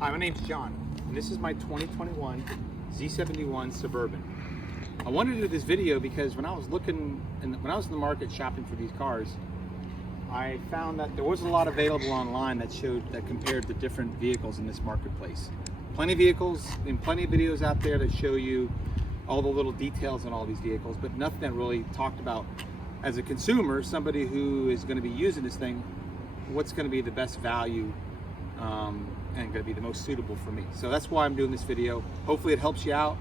Hi, my name's John, and this is my 2021 Z71 Suburban. I wanted to do this video because when I was in the market shopping for these cars, I found that there was a lot available online that compared the different vehicles in this marketplace. Plenty of vehicles and plenty of videos out there that show you all the little details on all these vehicles, but nothing that really talked about, as a consumer, somebody who is going to be using this thing, what's going to be the best value and going to be the most suitable for me. So that's why I'm doing this video. Hopefully it helps you out.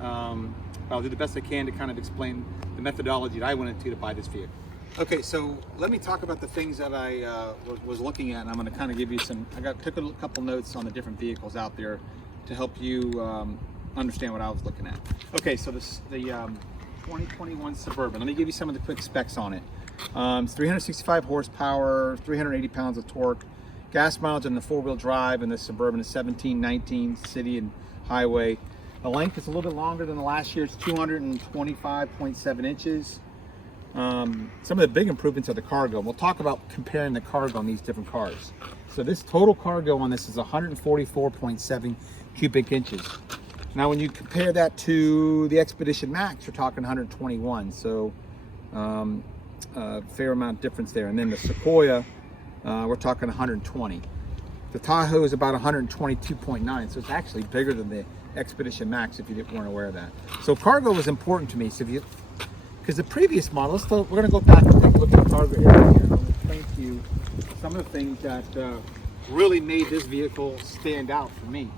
I'll do the best I can to kind of explain the methodology that I went into to buy this vehicle. Okay, so let me talk about the things that I was looking at, and I'm going to kind of give you took a couple notes on the different vehicles out there to help you understand what I was looking at. Okay, so the 2021 Suburban. Let me give you some of the quick specs on it. It's 365 horsepower, 380 pounds of torque. Gas mileage in the four-wheel drive in the Suburban is 1719 city and highway. The length is a little bit longer than the last year's 225.7 inches. Some of the big improvements are the cargo. We'll talk about comparing the cargo on these different cars. So this total cargo on this is 144.7 cubic inches. Now when you compare that to the Expedition Max, you're talking 121. So fair amount of difference there. And then the Sequoia, we're talking 120. The Tahoe is about 122.9, so it's actually bigger than the Expedition Max if you weren't aware of that. So cargo was important to me. So because the previous model, we're going to go back and take a look at the cargo area here. I'm going to explain to you some of the things that really made this vehicle stand out for me.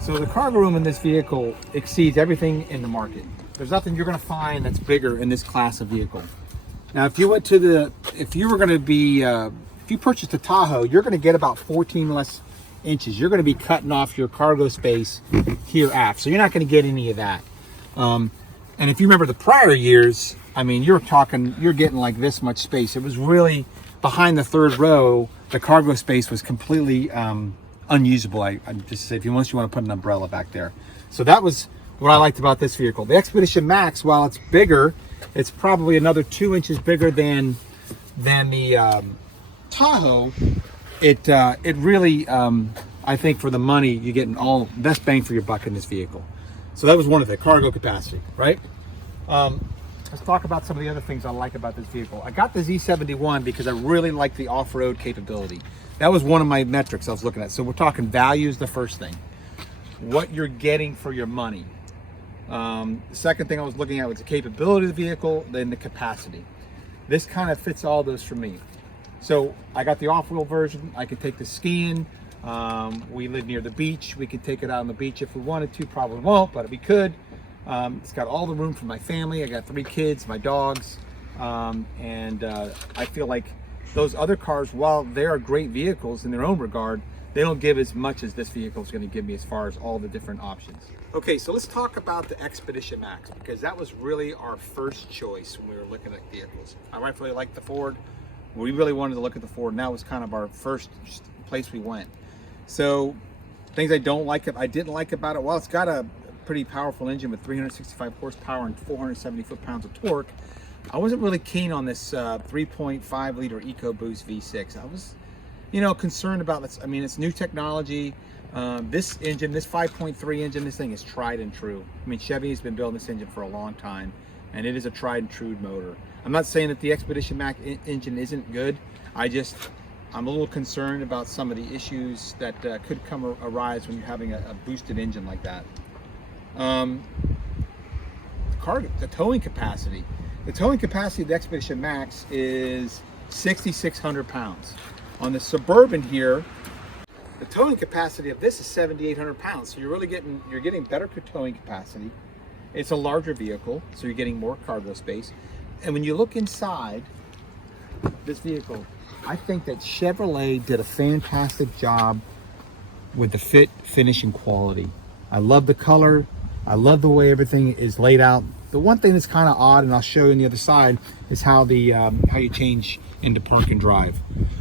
So the cargo room in this vehicle exceeds everything in the market. There's nothing you're going to find that's bigger in this class of vehicle. Now, if you purchased a Tahoe, you're going to get about 14 less inches. You're going to be cutting off your cargo space here aft, so you're not going to get any of that. And if you remember the prior years, I mean, you're getting like this much space. It was really behind the third row. The cargo space was completely unusable. I just say, unless you want to put an umbrella back there. So that was what I liked about this vehicle. The Expedition Max, while it's bigger, it's probably another 2 inches bigger than the Tahoe. It really, I think for the money, you're getting all best bang for your buck in this vehicle. So that was one of the cargo capacity, right? Let's talk about some of the other things I like about this vehicle. I got the Z71 because I really like the off-road capability. That was one of my metrics I was looking at. So we're talking value is the first thing. What you're getting for your money. The second thing I was looking at was the capability of the vehicle, then the capacity. This kind of fits all those for me. So I got the off-road version. I could take the skiing. We live near the beach. We could take it out on the beach if we wanted to. Probably won't, but we could. It's got all the room for my family. I got 3 kids, my dogs, and I feel like those other cars, while they are great vehicles in their own regard, they don't give as much as this vehicle is going to give me as far as all the different options. Okay, so let's talk about the Expedition Max, because that was really our first choice when we were looking at vehicles. I rightfully liked the Ford. We really wanted to look at the Ford, and that was kind of our first place we went. So things I didn't like about it, well, it's got a pretty powerful engine with 365 horsepower and 470 foot-pounds of torque. I wasn't really keen on this 3.5 liter EcoBoost V6. I was, concerned about this. I mean, it's new technology. This engine, this 5.3 engine, this thing is tried and true. I mean, Chevy has been building this engine for a long time, and it is a tried and true motor. I'm not saying that the Expedition Max engine isn't good. I'm a little concerned about some of the issues that could arise when you're having a boosted engine like that. The towing capacity. The towing capacity of the Expedition Max is 6,600 pounds. On the Suburban here, the towing capacity of this is 7,800 pounds. So you're getting better towing capacity. It's a larger vehicle, so you're getting more cargo space. And when you look inside this vehicle, I think that Chevrolet did a fantastic job with the fit, finish, and quality. I love the color. I love the way everything is laid out. The one thing that's kind of odd, and I'll show you on the other side, is how you change into park and drive.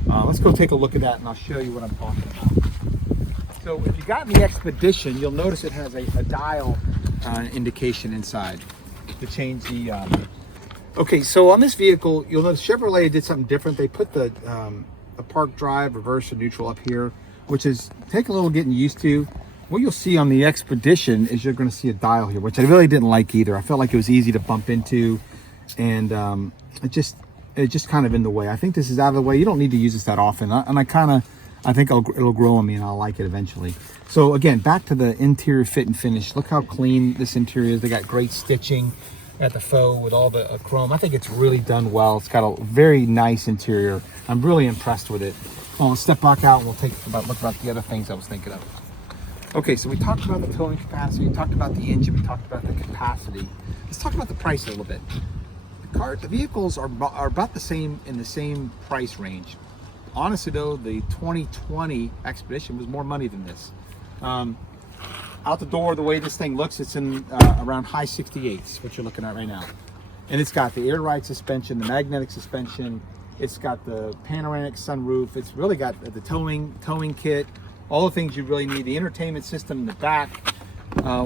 Let's go take a look at that, and I'll show you what I'm talking about. So if you got in the Expedition, you'll notice it has a dial indication inside to change the Okay, so on this vehicle, you'll notice Chevrolet did something different. They put the the park drive, reverse and neutral up here, which is take a little getting used to. What you'll see on the Expedition is you're going to see a dial here, which I really didn't like either. I felt like it was easy to bump into, and it just kind of in the way. I think this is out of the way. You don't need to use this that often, and I think it'll grow on me, and I'll like it eventually. So again, back to the interior fit and finish. Look how clean this interior is. They got great stitching at the faux with all the chrome. I think it's really done well. It's got a very nice interior. I'm really impressed with it. I'll step back out and we'll look about the other things I was thinking of. Okay, so we talked about the towing capacity, we talked about the engine, we talked about the capacity. Let's talk about the price a little bit. The vehicles are about the same, in the same price range. Honestly though, the 2020 Expedition was more money than this. Out the door, the way this thing looks, it's in around high 68s, what you're looking at right now. And it's got the air ride suspension, the magnetic suspension, it's got the panoramic sunroof, it's really got the towing kit, all the things you really need, the entertainment system in the back,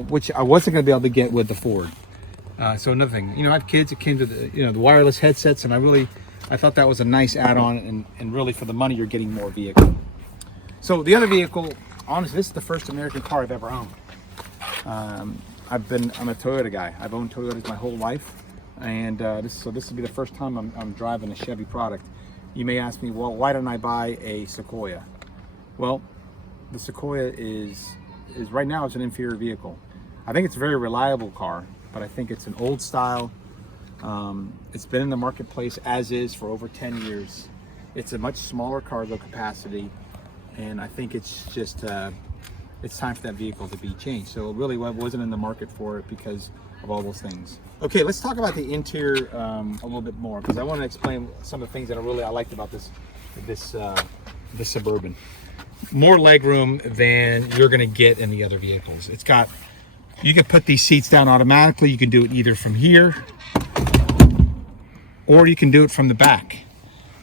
which I wasn't going to be able to get with the Ford. So another thing, I have kids, it came to the wireless headsets, and I thought that was a nice add-on, and really for the money you're getting more vehicle. So the other vehicle, honestly, this is the first American car I've ever owned. I'm a Toyota guy. I've owned Toyotas my whole life, and this will be the first time I'm driving a Chevy product. You may ask me, well, why didn't I buy a Sequoia? Well, the Sequoia is right now it's an inferior vehicle. I think it's a very reliable car, but I think it's an old style. It's been in the marketplace as is for over 10 years. It's a much smaller cargo capacity, and I think it's just it's time for that vehicle to be changed. So really I wasn't in the market for it because of all those things. Okay, let's talk about the interior a little bit more, because I want to explain some of the things that I liked about this Suburban. More legroom than you're going to get in the other vehicles. You can put these seats down automatically. You can do it either from here or you can do it from the back.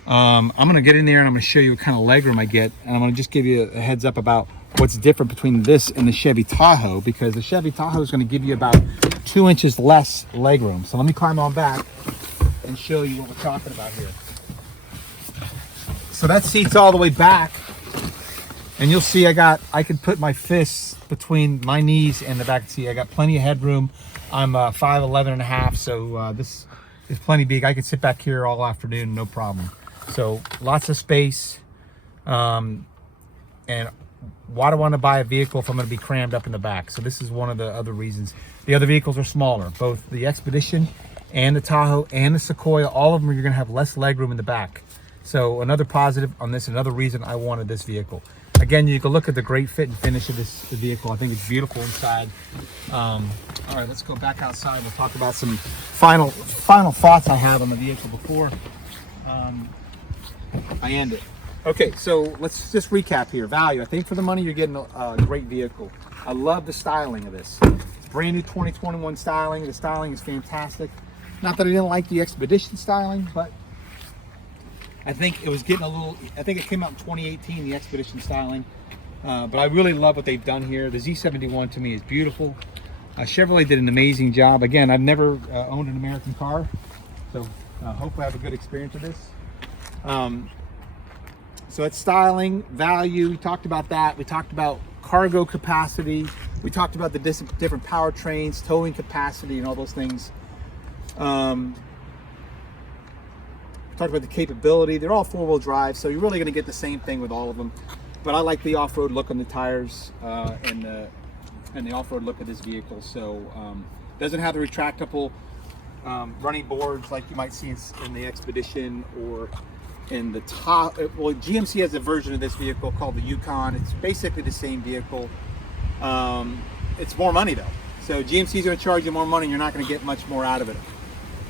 I'm going to get in there and I'm going to show you what kind of legroom I get, and I'm going to just give you a heads up about what's different between this and the Chevy Tahoe, because the Chevy Tahoe is going to give you about 2 inches less legroom. So let me climb on back and show you what we're talking about here. So that seat's all the way back, and you'll see I can put my fists between my knees and the back seat. I got plenty of headroom. I'm 5'11" and a half, so this is plenty big. I could sit back here all afternoon, no problem. So lots of space. And why do I want to buy a vehicle if I'm going to be crammed up in the back? So this is one of the other reasons. The other vehicles are smaller. Both the Expedition and the Tahoe and the Sequoia, all of them, you're going to have less legroom in the back. So another positive on this, another reason I wanted this vehicle. Again, you can look at the great fit and finish of this vehicle. I think it's beautiful inside. All right, let's go back outside. We'll talk about some final thoughts I have on the vehicle before I end it. Okay, so let's just recap here. Value. I think for the money, you're getting a great vehicle. I love the styling of this. It's brand new 2021 styling. The styling is fantastic. Not that I didn't like the Expedition styling, but I think it was getting a little, I think it came out in 2018, the Expedition styling. But I really love what they've done here. The Z71 to me is beautiful. Chevrolet did an amazing job. Again, I've never owned an American car, so hopefully I have a good experience with this. So it's styling, value, we talked about that. We talked about cargo capacity. We talked about the different powertrains, towing capacity, and all those things. Talked about the capability. They're all four-wheel drive, so you're really going to get the same thing with all of them. But I like the off-road look on the tires and the off-road look of this vehicle. So doesn't have the retractable running boards like you might see in the Expedition or in the top. Well, GMC has a version of this vehicle called the Yukon. It's basically the same vehicle. It's more money though. So GMC is going to charge you more money. You're not going to get much more out of it.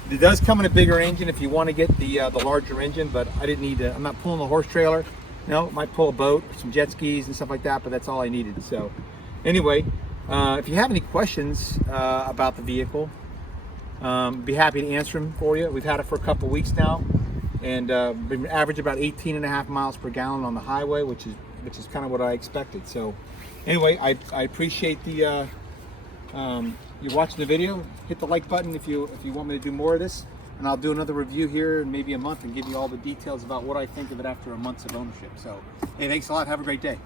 It does come in a bigger engine if you want to get the larger engine, but I didn't need to. I'm not pulling a horse trailer. No, might pull a boat, some jet skis and stuff like that, but that's all I needed. So anyway, if you have any questions about the vehicle, be happy to answer them for you. We've had it for a couple weeks now, and been average about 18.5 miles per gallon on the highway, which is kind of what I expected. So anyway, I appreciate the you're watching the video. Hit the like button if you want me to do more of this. and I'll do another review here in maybe a month and give you all the details about what I think of it after a month of ownership. So, hey, thanks a lot. Have a great day.